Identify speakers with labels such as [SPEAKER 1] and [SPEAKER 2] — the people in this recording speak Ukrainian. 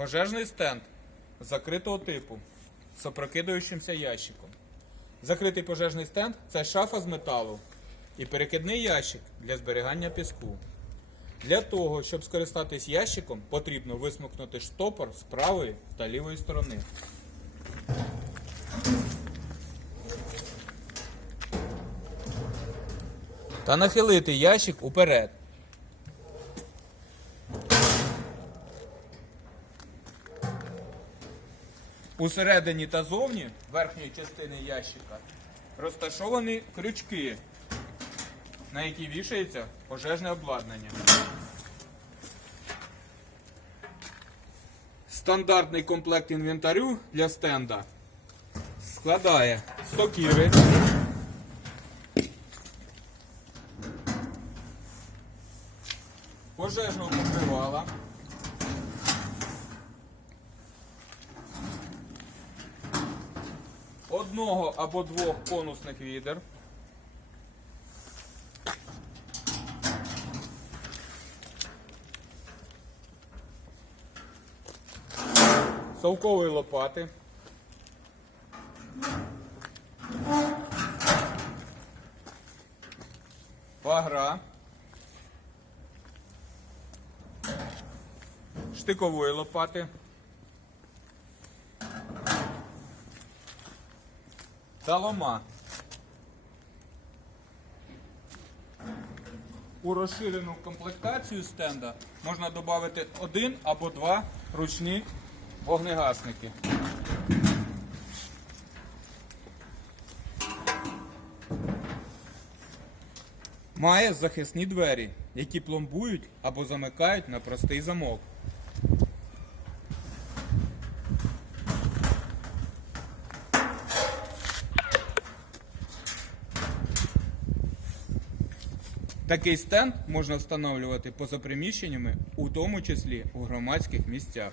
[SPEAKER 1] Пожежний стенд закритого типу з опрокидаючимся ящиком. Закритий пожежний стенд це шафа з металу і перекидний ящик для зберігання піску. Для того, щоб скористатись ящиком, потрібно висмикнути штопор з правої та лівої сторони. Та нахилити ящик уперед. Усередині та зовні верхньої частини ящика розташовані крючки, на які вішається пожежне обладнання. Стандартний комплект інвентарю для стенда складає сокири, пожежного покривала, одного або двох конусних відер, совкової лопати, багра, штикової лопати. Та лома. У розширену комплектацію стенда можна додати один або два ручні вогнегасники. Має захисні двері, які пломбують або замикають на простий замок. Такий стенд можна встановлювати поза приміщеннями, у тому числі у громадських місцях.